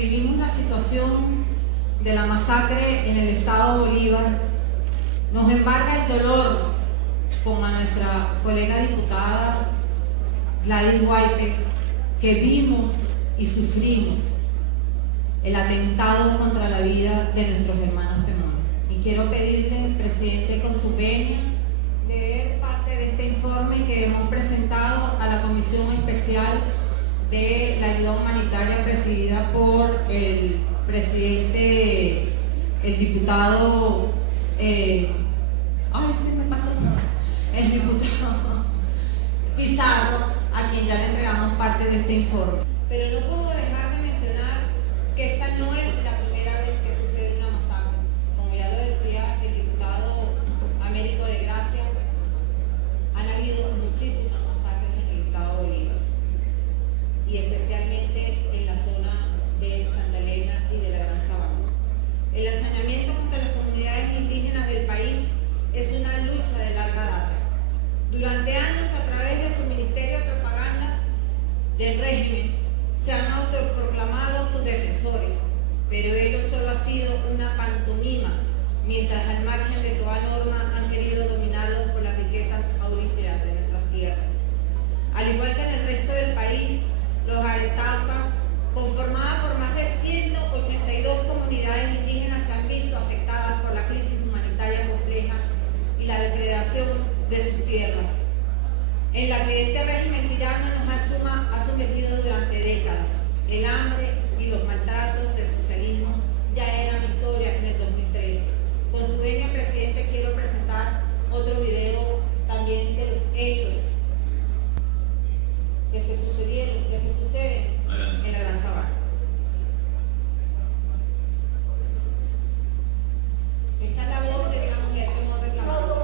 vivimos la situación de la masacre en el estado Bolívar, nos embarga el dolor, como a nuestra colega diputada Gladys Guaype, que vimos y sufrimos el atentado contra la vida de nuestros hermanos pemones. Y quiero pedirle, presidente, con su venia, leer parte de este informe que hemos presentado a la Comisión Especial de la Ayuda Humanitaria presidida por el presidente, el diputado, el diputado Pizarro, a quien ya le entregamos parte de este informe. Pero no puedo dejar de mencionar que esta no es la primera vez que sucede una masacre. Como ya lo decía el diputado Américo de Gracia, han habido muchísimas masacres en el estado Bolívar, y especialmente en la zona de Santa Elena y de la Gran Sabana. El ensañamiento contra las comunidades indígenas del país es una lucha de larga data. Durante años, a través de su Ministerio de Propaganda del régimen, se han autoproclamado sus defensores, pero ello solo ha sido una pantomima, mientras al margen de toda norma han querido dominarlos por las riquezas auríferas de nuestras tierras. Al igual que en el resto del país, los Aretapa, conformada por más de 182 comunidades indígenas, se han visto afectadas por la crisis humanitaria compleja y la depredación de sus tierras, en la que este régimen tirano nos ha sumergido durante décadas. El hambre y los maltratos del socialismo ya eran historia en el 2013. Con su venia, presidente, quiero presentar otro video también de los hechos que se suceden en la Gran Sabana. Esta es la voz de una mujer que hemos reclamado.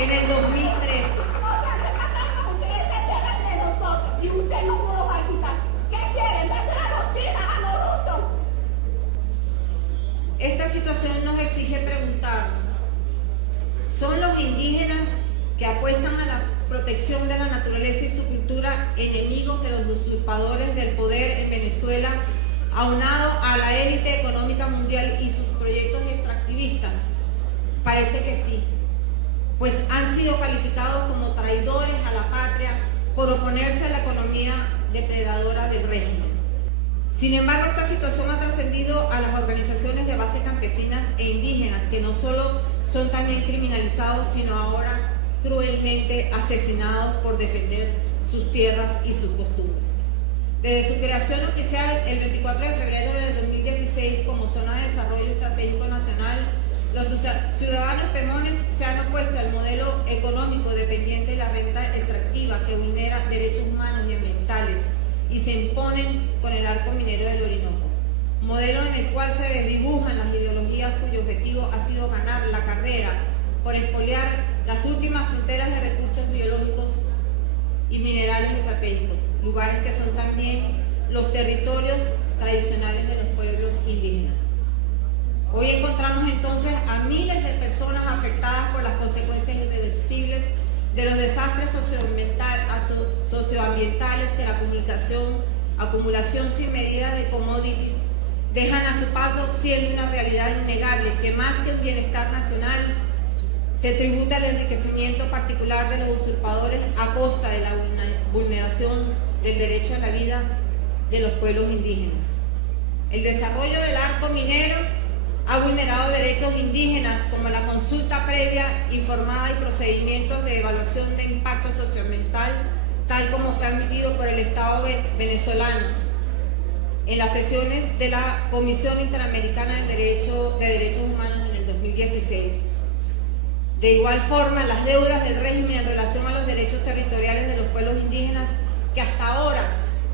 En el 2013. Esta situación nos exige preguntarnos: ¿son los indígenas que apuestan a la protección de la naturaleza y su cultura enemigos de los usurpadores del poder en Venezuela, aunado a la élite económica mundial y sus proyectos extractivistas? Parece que sí, pues han sido calificados como traidores a la patria por oponerse a la economía depredadora del régimen. Sin embargo, esta situación ha trascendido a las organizaciones de base campesinas e indígenas, que no solo son también criminalizados, sino ahora cruelmente asesinados por defender sus tierras y sus costumbres. Desde su creación oficial el 24 de febrero de 2016 como Zona de Desarrollo Estratégico Nacional, los ciudadanos pemones se han opuesto al modelo económico dependiente de la renta extractiva que vulnera derechos humanos y ambientales y se imponen con el arco minero del Orinoco. Modelo en el cual se desdibujan las ideologías cuyo objetivo ha sido ganar la carrera por expoliar las últimas fronteras de recursos biológicos y minerales estratégicos, lugares que son también los territorios tradicionales de los pueblos indígenas. Hoy encontramos entonces a miles de personas afectadas por las consecuencias irreversibles de los desastres socioambientales que la acumulación sin medida de commodities dejan a su paso, siendo una realidad innegable que más que el bienestar nacional se tributa al enriquecimiento particular de los usurpadores a costa de la vulneración del derecho a la vida de los pueblos indígenas. El desarrollo del arco minero ha vulnerado derechos indígenas como la consulta previa, informada y procedimientos de evaluación de impacto socioambiental, tal como fue admitido por el Estado venezolano en las sesiones de la Comisión Interamericana de Derechos Humanos en el 2016. De igual forma, las deudas del régimen en relación a los derechos territoriales de los pueblos indígenas que hasta ahora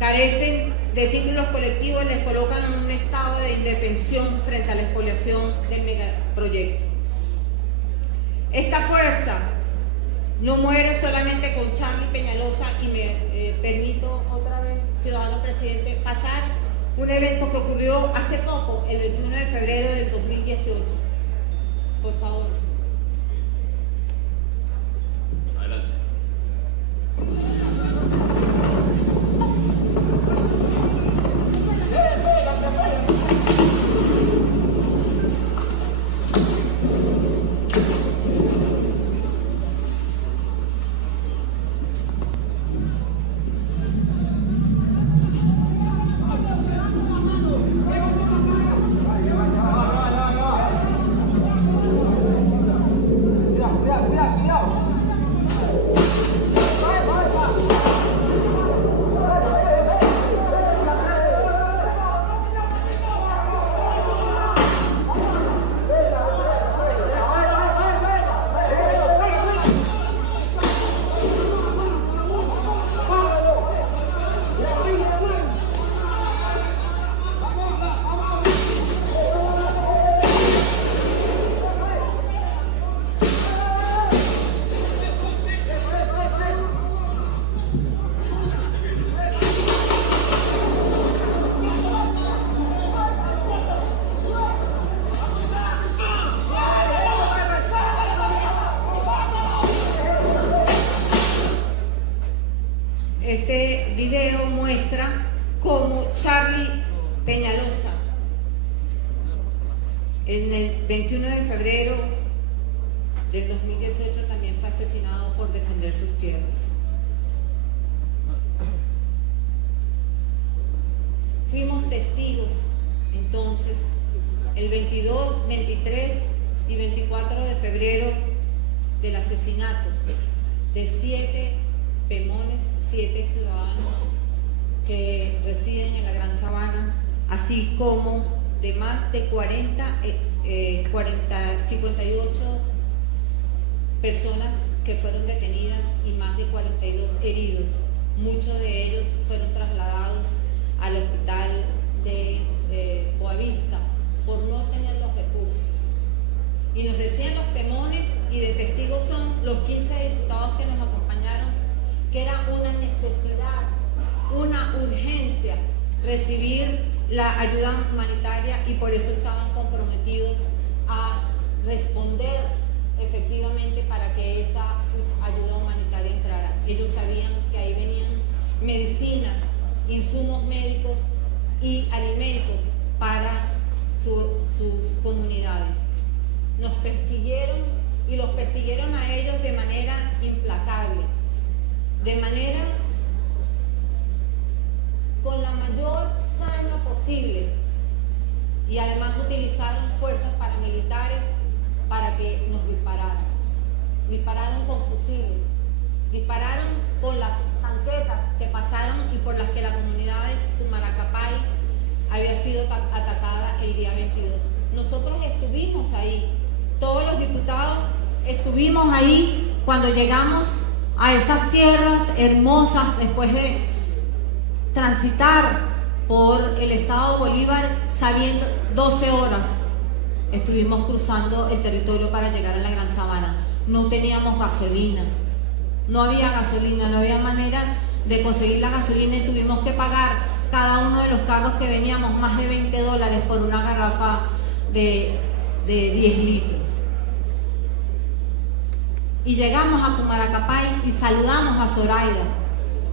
carecen de títulos colectivos les colocan en un estado de indefensión frente a la expoliación del megaproyecto. Esta fuerza no muere solamente con Charly Peñalosa, y me permito otra vez, ciudadano presidente, pasar un evento que ocurrió hace poco, el 21 de febrero del 2018. Por favor. Adelante. Este video muestra cómo Charly Peñalosa, en el 21 de febrero del 2018, también fue asesinado por defender sus tierras. Fuimos testigos entonces el 22, 23 y 24 de febrero del asesinato de 7 pemones, 7 ciudadanos que residen en la Gran Sabana, así como de más de 58 personas que fueron detenidas y más de 42 heridos. Muchos de ellos fueron trasladados al hospital de Boavista por no tener los recursos. Y nos decían los pemones, y de testigos son los 15 diputados que nos acompañaron, que era una necesidad, una urgencia recibir la ayuda humanitaria, y por eso estaban comprometidos a responder efectivamente para que esa ayuda humanitaria entrara. Ellos sabían que ahí venían medicinas, insumos médicos y alimentos para sus comunidades. Nos persiguieron, y los persiguieron a ellos de manera implacable, de manera con la mayor saña posible, y además utilizaron fuerzas paramilitares para que nos dispararan. Dispararon con fusiles, dispararon con las tanquetas que pasaron y por las que la comunidad de Tumaracapay había sido atacada el día 22. Nosotros estuvimos ahí, todos los diputados estuvimos ahí cuando llegamos a esas tierras hermosas, después de transitar por el estado Bolívar, sabiendo 12 horas estuvimos cruzando el territorio para llegar a la Gran Sabana. No teníamos gasolina, no había gasolina, no había manera de conseguir la gasolina, y tuvimos que pagar cada uno de los carros que veníamos más de $20 por una garrafa de de 10 litros. Y llegamos a Cumaracapay y saludamos a Zoraida,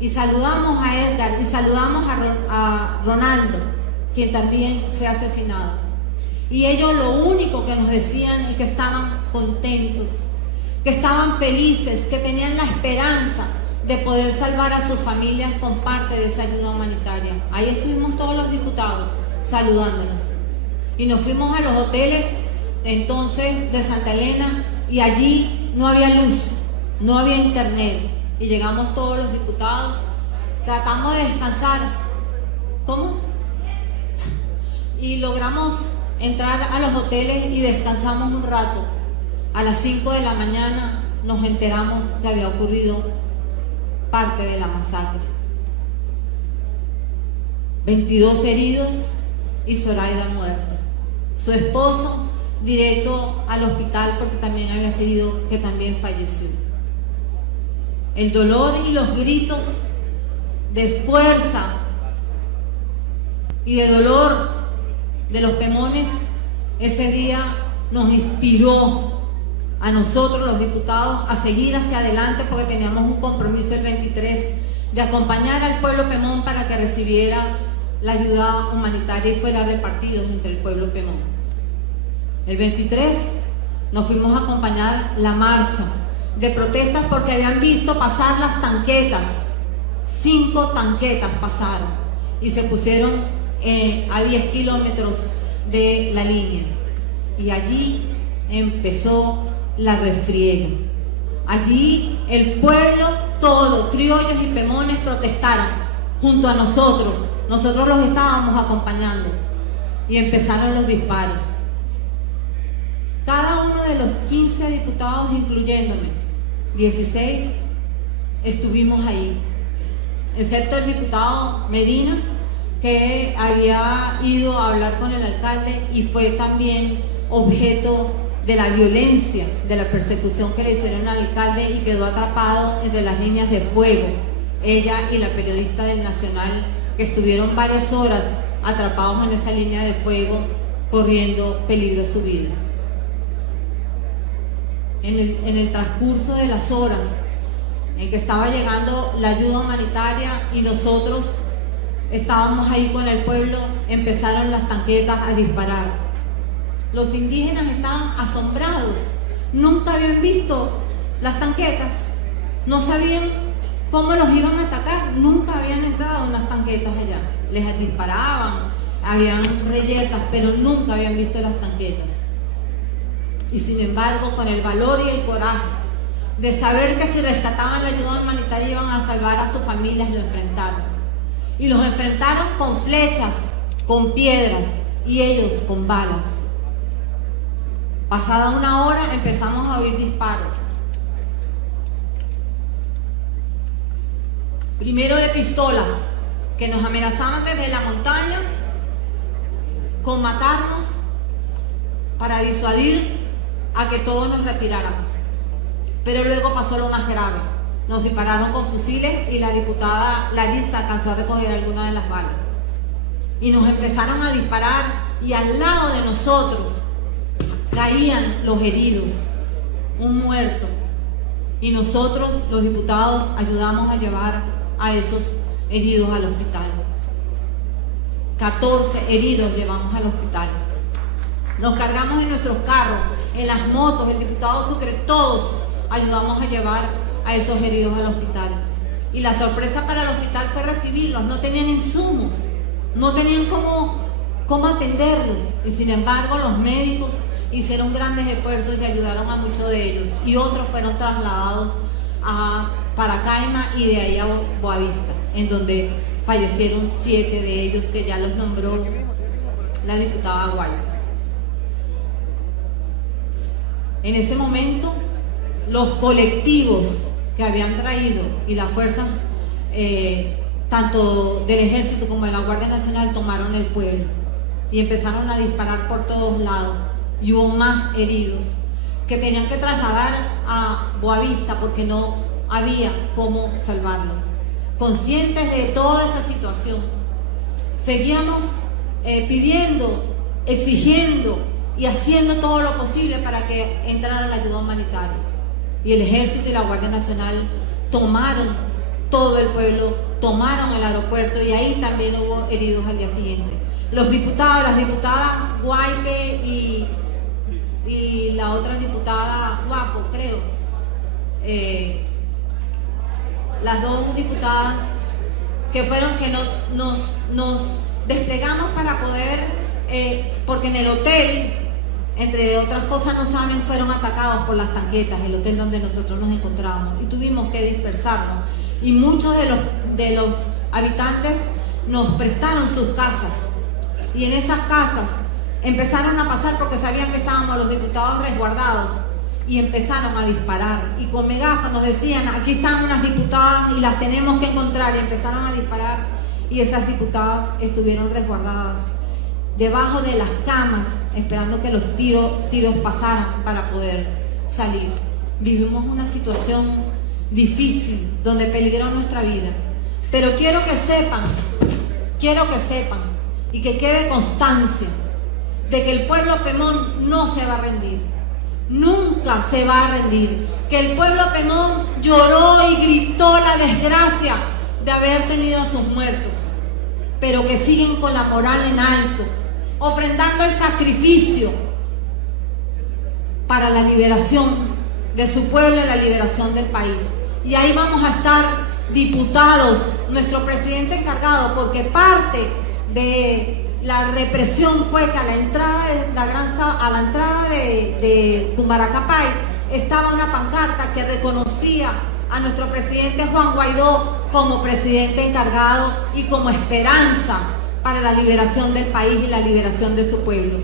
y saludamos a Edgar, y saludamos a Ronaldo, quien también fue asesinado. Y ellos lo único que nos decían es que estaban contentos, que estaban felices, que tenían la esperanza de poder salvar a sus familias con parte de esa ayuda humanitaria. Ahí estuvimos todos los diputados saludándonos. Y nos fuimos a los hoteles entonces de Santa Elena, y allí no había luz, no había internet. Y llegamos todos los diputados, tratamos de descansar. ¿Cómo? Y logramos entrar a los hoteles y descansamos un rato. A las 5 de la mañana nos enteramos que había ocurrido parte de la masacre. 22 heridos y Zoraida muerta. Su esposo directo al hospital porque también había sido, que también falleció. El dolor y los gritos de fuerza y de dolor de los Pemones ese día nos inspiró a nosotros los diputados a seguir hacia adelante, porque teníamos un compromiso el 23 de acompañar al pueblo Pemón para que recibiera la ayuda humanitaria y fuera repartido entre el pueblo Pemón. El 23 nos fuimos a acompañar la marcha de protestas porque habían visto pasar las tanquetas. 5 tanquetas pasaron y se pusieron a 10 kilómetros de la línea. Y allí empezó la refriega. Allí el pueblo todo, criollos y pemones, protestaron junto a nosotros. Nosotros los estábamos acompañando y empezaron los disparos. Cada uno de los 15 diputados, incluyéndome, 16, estuvimos ahí, excepto el diputado Medina, que había ido a hablar con el alcalde y fue también objeto de la violencia, de la persecución que le hicieron al alcalde, y quedó atrapado entre las líneas de fuego, ella y la periodista del Nacional, que estuvieron varias horas atrapados en esa línea de fuego, corriendo peligro su vida. En el transcurso de las horas en que estaba llegando la ayuda humanitaria y nosotros estábamos ahí con el pueblo, empezaron las tanquetas a disparar. Los indígenas estaban asombrados, nunca habían visto las tanquetas, no sabían cómo los iban a atacar, nunca habían entrado en las tanquetas allá. Les disparaban, habían reyertas, pero nunca habían visto las tanquetas. Y sin embargo, con el valor y el coraje de saber que si rescataban la ayuda humanitaria iban a salvar a sus familias, lo enfrentaron. Y los enfrentaron con flechas, con piedras, y ellos con balas. Pasada una hora empezamos a oír disparos. Primero de pistolas, que nos amenazaban desde la montaña con matarnos para disuadir a que todos nos retiráramos. Pero luego pasó lo más grave. Nos dispararon con fusiles y la diputada Larissa alcanzó a recoger algunas de las balas. Y nos empezaron a disparar y al lado de nosotros caían los heridos, un muerto. Y nosotros, los diputados, ayudamos a llevar a esos heridos al hospital. 14 heridos llevamos al hospital. Nos cargamos en nuestros carros, en las motos, el diputado Sucre, todos ayudamos a llevar a esos heridos al hospital. Y la sorpresa para el hospital fue recibirlos. No tenían insumos, no tenían cómo atenderlos. Y sin embargo, los médicos hicieron grandes esfuerzos y ayudaron a muchos de ellos. Y otros fueron trasladados a Paracaima y de ahí a Boavista, en donde fallecieron 7 de ellos, que ya los nombró la diputada Guaya. En ese momento, los colectivos que habían traído y las fuerzas, tanto del Ejército como de la Guardia Nacional, tomaron el pueblo y empezaron a disparar por todos lados. Y hubo más heridos que tenían que trasladar a Boavista porque no había cómo salvarlos. Conscientes de toda esa situación, seguíamos pidiendo, exigiendo y haciendo todo lo posible para que entrara la ayuda humanitaria. Y el Ejército y la Guardia Nacional tomaron todo el pueblo, tomaron el aeropuerto y ahí también hubo heridos al día siguiente. Los diputados, las diputadas Guaype y la otra diputada Guapo, creo, las dos diputadas que fueron que nos desplegamos para poder, porque en el hotel, entre otras cosas no saben, fueron atacados por las tanquetas, el hotel donde nosotros nos encontrábamos, y tuvimos que dispersarnos. Y muchos de los habitantes nos prestaron sus casas, y en esas casas empezaron a pasar porque sabían que estábamos los diputados resguardados, y empezaron a disparar, y con megáfonos nos decían, aquí están unas diputadas y las tenemos que encontrar, y empezaron a disparar, y esas diputadas estuvieron resguardadas debajo de las camas, esperando que los tiros pasaran para poder salir. Vivimos una situación difícil, donde peligró nuestra vida, pero quiero que sepan, y que quede constancia, de que el pueblo Pemón no se va a rendir, nunca se va a rendir, que el pueblo Pemón lloró y gritó la desgracia de haber tenido a sus muertos, pero que siguen con la moral en alto, ofrendando el sacrificio para la liberación de su pueblo y la liberación del país. Y ahí vamos a estar diputados, nuestro presidente encargado, porque parte de la represión fue que a la entrada de Cumbaracapay estaba una pancarta que reconocía a nuestro presidente Juan Guaidó como presidente encargado y como esperanza para la liberación del país y la liberación de su pueblo.